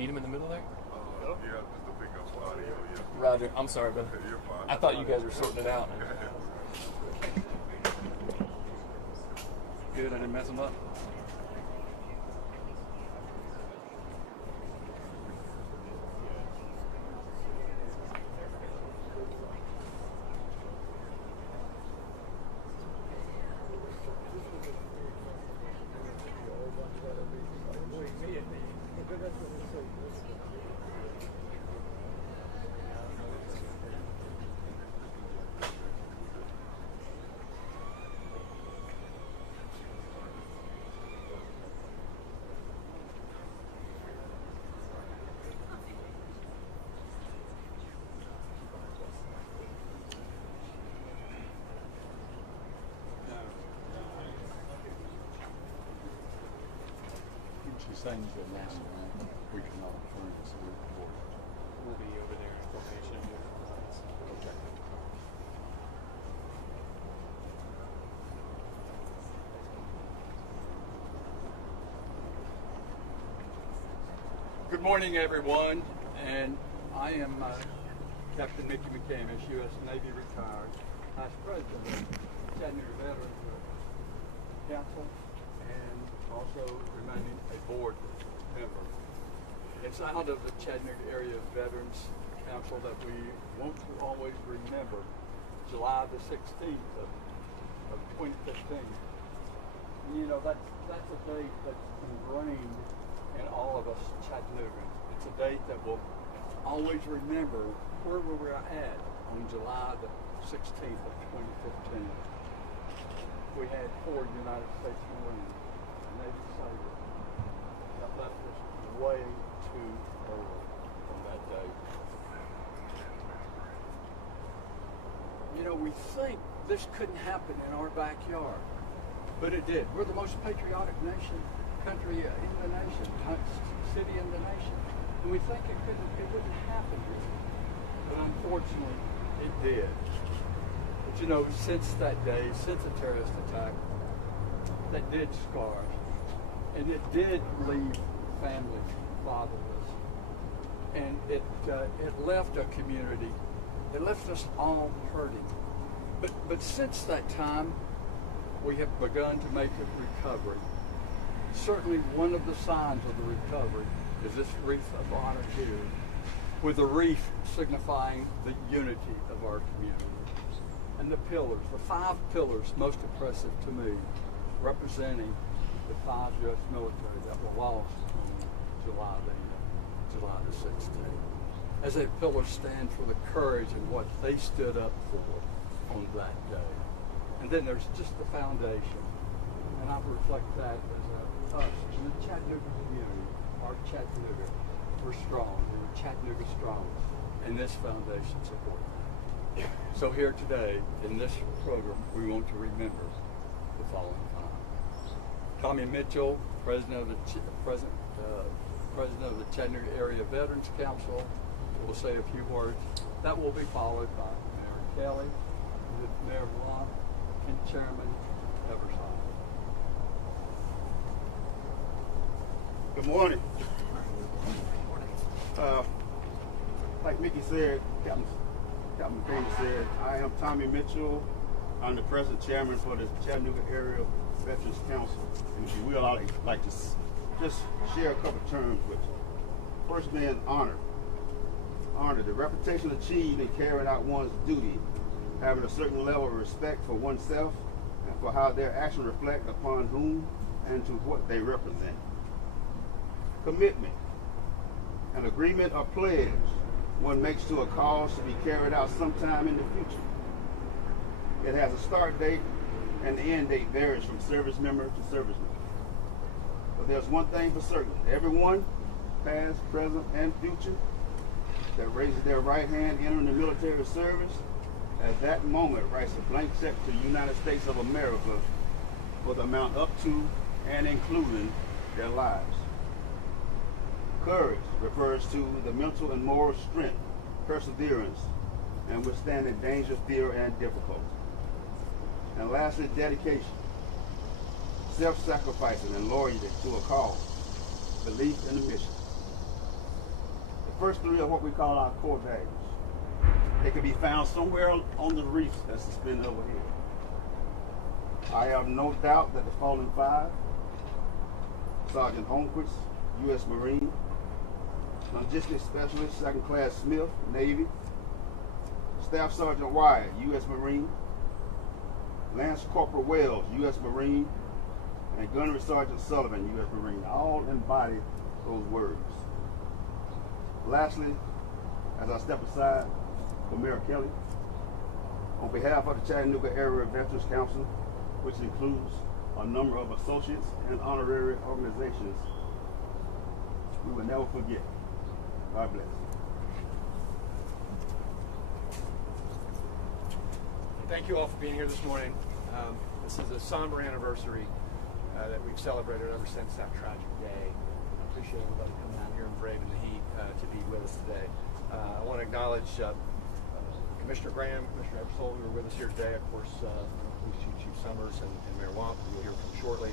need him in the middle there? Yeah, just to pick up audio, yeah. Roger. I'm sorry, brother. You're fine. I thought you guys were sorting it out. Good, I didn't mess them up. She's saying you go last one. We cannot approve this report. We'll be over there in formation. Okay. Good morning, everyone, and I am Captain Mickey McCamish, U.S. Navy retired, Vice President of Chattanooga Veterans Council, and also remaining a board member. It's out of the Chattanooga Area Veterans Council that we want to always remember July the 16th of 2015. You know, that's a date that's ingrained in all of us Chattanoogans. It's a date that we'll always remember where we were at on July the 16th of 2015. We had 4 United States Marines, Navy sailors, that left us way too early on that day. You know, we think this couldn't happen in our backyard, but it did. We're the most patriotic country in the nation, city in the nation, and we think it wouldn't happen here, but unfortunately, it did. But you know, since that day, since the terrorist attack, that did scar us, and it did leave families fatherless, and it left a community, it left us all hurting. But since that time, we have begun to make a recovery. Certainly one of the signs of the recovery is this wreath of honor here, with the wreath signifying the unity of our community. And the pillars, the 5 pillars most impressive to me, representing the 5 U.S. military that were lost on July the 16th. As a pillar stand for the courage and what they stood up for on that day. And then there's just the foundation. And I reflect that as us in the Chattanooga community, our Chattanooga, we're strong. We're Chattanooga Strong. And this foundation supports that. So here today, in this program, we want to remember the following five. Tommy Mitchell, President of the Chattanooga Area Veterans Council, will say a few words. That will be followed by Mayor Kelly, Mayor Blunt, and Chairman Everside. Good morning. Like Mickey said, Captain McCamish said, I am Tommy Mitchell. I'm the present chairman for the Chattanooga Area Veterans Council. And if you will, I'd like to just share a couple terms with you. First being honor. Honor, the reputation achieved in carrying out one's duty, having a certain level of respect for oneself and for how their actions reflect upon whom and to what they represent. Commitment, an agreement or pledge one makes to a cause to be carried out sometime in the future. It has a start date and the end date varies from service member to service member. But there's one thing for certain. Everyone, past, present, and future, that raises their right hand entering the military service, at that moment writes a blank check to the United States of America for the amount up to and including their lives. Courage refers to the mental and moral strength, perseverance, and withstanding danger, fear, and difficulty. And lastly, dedication, self-sacrificing and loyalty to a cause, belief in a mission. first three are what we call our core values. They can be found somewhere on the reefs that's suspended overhead. I have no doubt that the following five: Sergeant Holmquist, U.S. Marine; Logistics Specialist, 2nd Class Smith, Navy; Staff Sergeant Wyatt, U.S. Marine; Lance Corporal Wells, U.S. Marine; and Gunnery Sergeant Sullivan, U.S. Marine. All embody those words. Lastly, as I step aside for Mayor Kelly, on behalf of the Chattanooga Area Veterans Council, which includes a number of associates and honorary organizations, we will never forget. God bless. Thank you all for being here this morning. This is a somber anniversary that we've celebrated ever since that tragic day. I appreciate everybody coming out here and braving the heat to be with us today. I want to acknowledge Commissioner Graham, Commissioner Ebersole, who are with us here today. Of course, Police Chief Summers and Mayor Wamp, who you'll hear from shortly.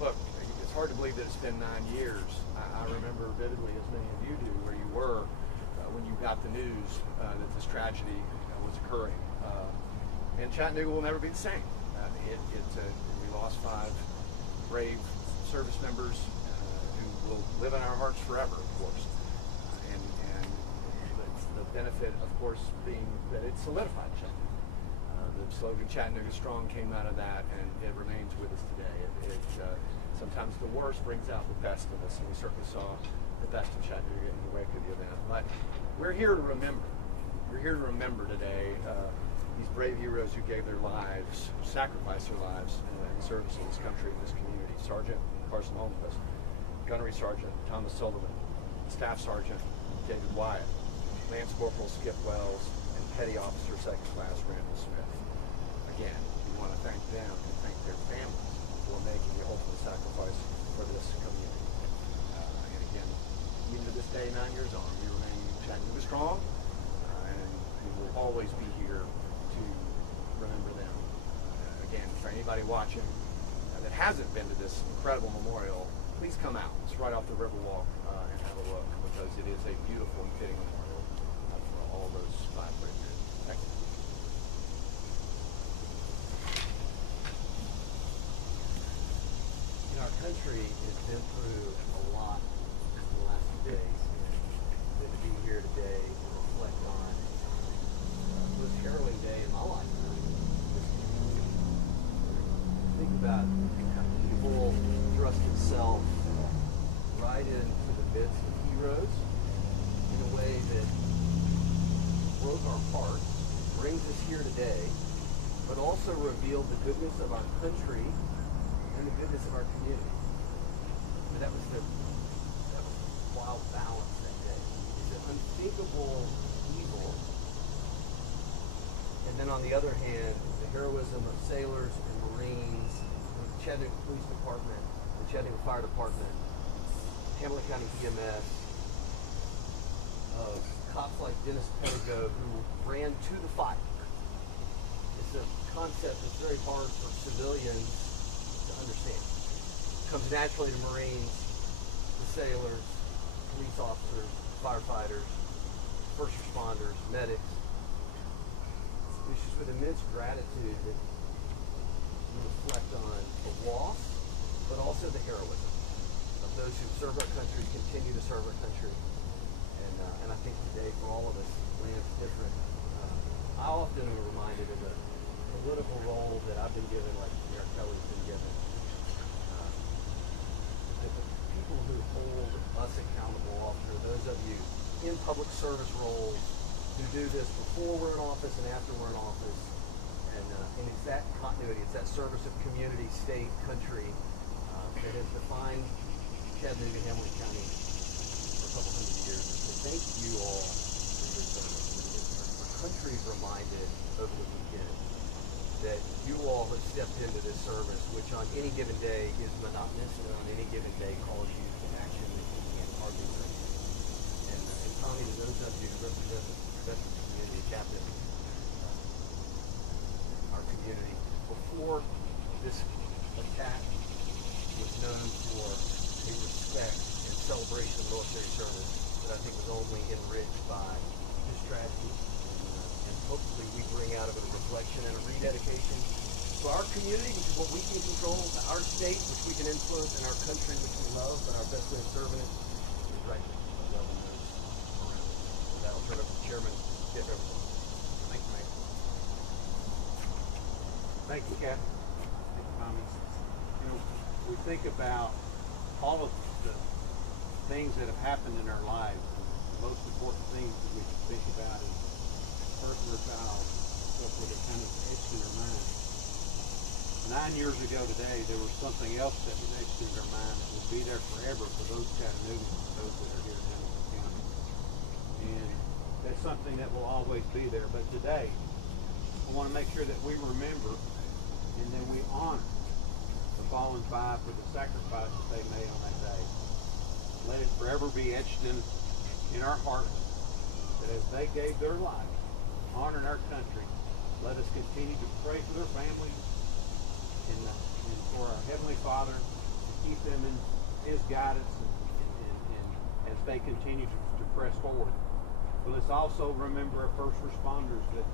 Look, it's hard to believe that it's been 9 years. I remember vividly, as many of you do, where you were when you got the news that this tragedy was occurring. And Chattanooga will never be the same. We lost 5 brave service members who will live in our hearts forever, of course. And the benefit, of course, being that it solidified Chattanooga. The slogan "Chattanooga Strong" came out of that, and it remains with us today. Sometimes the worst brings out the best of us, and we certainly saw the best of Chattanooga in the wake of the event. But we're here to remember. We're here to remember today these brave heroes who gave their lives, sacrificed their lives in service to this country and this community. Sergeant Carson Holmquist, Gunnery Sergeant Thomas Sullivan, Staff Sergeant David Wyatt, Lance Corporal Skip Wells, and Petty Officer 2nd Class Randall Smith. Again, we want to thank them and thank their families for making the ultimate sacrifice for this community. And again, even to this day, 9 years on, we remain Chattanooga Strong, and we will always be here to remember them. Again, for anybody watching that hasn't been to this incredible memorial, please come out. It's right off the Riverwalk and have a look, because it is a beautiful and fitting memorial for all those 5 brave men. Thank you. Our country has been through a lot in the last few days, and to be here today to reflect on the most harrowing day in my lifetime. Think about how evil thrust itself right into the midst of heroes in a way that broke our hearts, brings us here today, but also revealed the goodness of our country and the goodness of our community. And that was the wild balance that day. It's an unthinkable evil. And then on the other hand, the heroism of sailors and Marines, the Chattanooga Police Department, the Chattanooga Fire Department, Hamilton County EMS, of cops like Dennis Pettigo who ran to the fight. It's a concept that's very hard for civilians to understand. It comes naturally to Marines, the sailors, police officers, firefighters, first responders, medics. It's just with immense gratitude that we reflect on the loss, but also the heroism of those who serve our country, continue to serve our country. And I think today, for all of us, lands different. I often am reminded of the political role that I've been given, like Mayor Kelly's been given. That the people who hold us accountable often are those of you in public service roles who do this before we're in office and after we're in office. And it's that continuity, it's that service of community, state, country that has defined Chattanooga and Hamilton County for a couple hundred years. So thank you all for your service. Our country's reminded over the weekend that you all have stepped into this service, which on any given day is monotonous, and on any given day calls you to action that you can't hardly bring. And Tommy, to those of you who represent the community, Captain, our community, before this attack was known for a respect and celebration of military service, that I think was only enriched by this tragedy. And hopefully we bring out of it a reflection and a rededication to our community, which is what we can control, to our state, which we can influence, and our country, which we love, but our best way of serving it is right well in those around us. With that, I'll turn it over to Chairman Jeff Everett. Thank you, Mayor. Thank you, Kathy. Thank you, Tommy. You know, we think about all of the things that have happened in our lives. The most important things that we can think about is birth of a child, what would have kind of etched in our mind. 9 years ago today, there was something else that was etched in our mind that will be there forever for those Chattanooga and those that are here in Hamilton County. And that's something that will always be there. But today, I want to make sure that we remember and then we honor the fallen five for the sacrifice that they made on that day. Let it forever be etched in our hearts that as they gave their lives, honoring our country, let us continue to pray for their families and for our Heavenly Father to keep them in His guidance and as they continue to press forward. But let's also remember our first responders that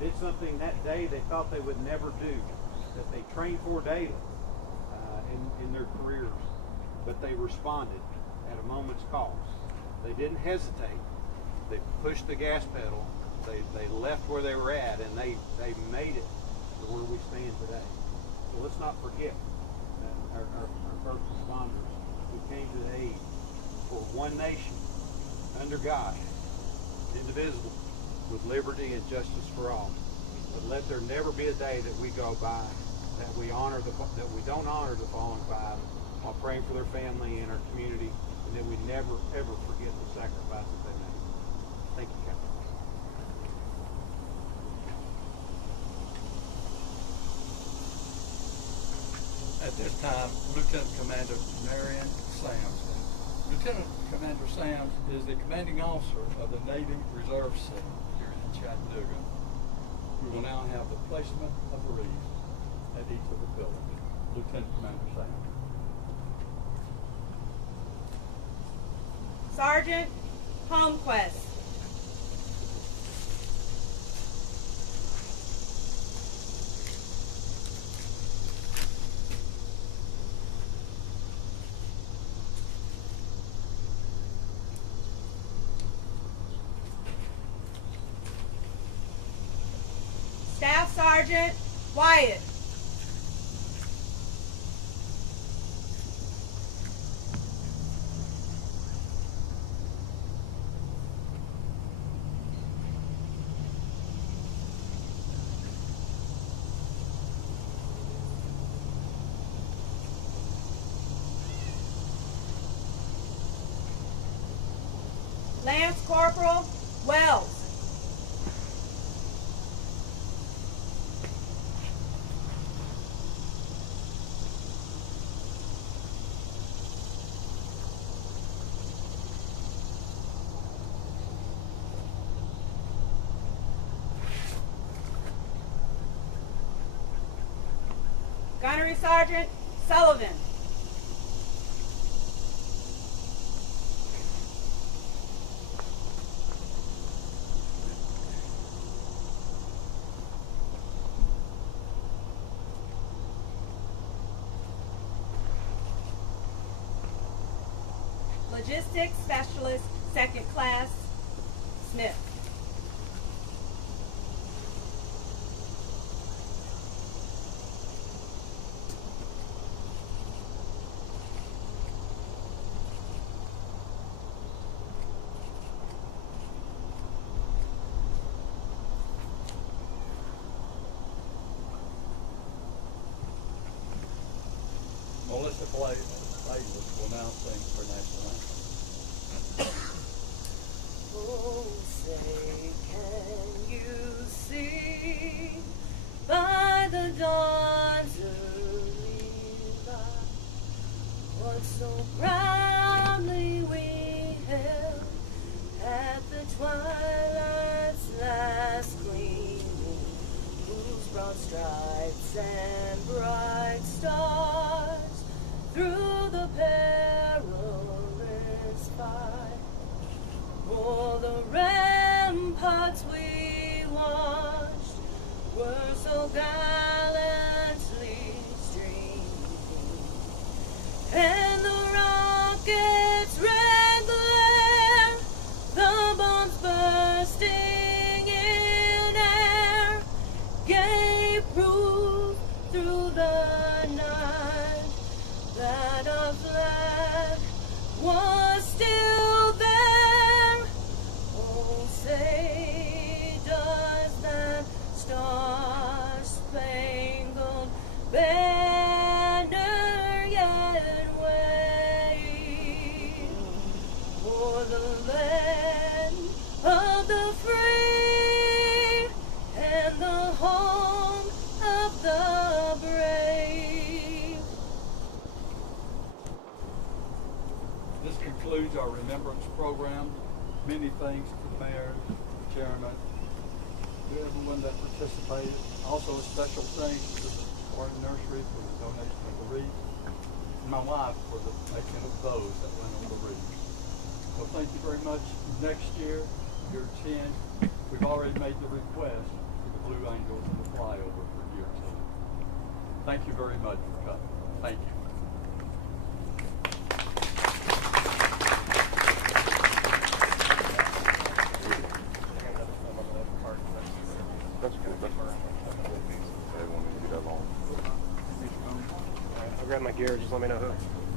did something that day they thought they would never do, that they trained for daily in their careers, but they responded at a moment's call. They didn't hesitate. They pushed the gas pedal. They left where they were at, and they made it to where we stand today. So let's not forget our first responders who came to the aid for one nation under God, indivisible, with liberty and justice for all. But let there never be a day that we go by that we don't honor the fallen five while praying for their family and our community, and that we never ever forget the sacrifices they made. Thank you, Captain. At this time, Lieutenant Commander Marion Sams. Lieutenant Commander Sams is the commanding officer of the Navy Reserve Center here in Chattanooga. We will now have the placement of the wreaths at each of the pillars. Lieutenant Commander Sams. Sergeant Holmquist. Staff Sergeant Wyatt. Lance Corporal Wells. Gunnery Sergeant Sullivan. Logistics Specialist, Second Class Smith. Melissa Blaze will now sing for national anthem. Oh, say, can you see by the dawn's early light what so proudly we held at the twilight's last gleaming, whose broad stripes and bright stars through the perilous fight includes our remembrance program. Many thanks to the mayor, the chairman, to everyone that participated. Also a special thanks to the Garden Nursery for the donation of the wreath, and my wife for the making of those that went on the wreath. So thank you very much. Next year, year 10, we've already made the request for the Blue Angels and the flyover for year 10. Thank you very much for coming. Thank you. That's good. That's they won't even be that long. I'll grab my gear. Just let me know who.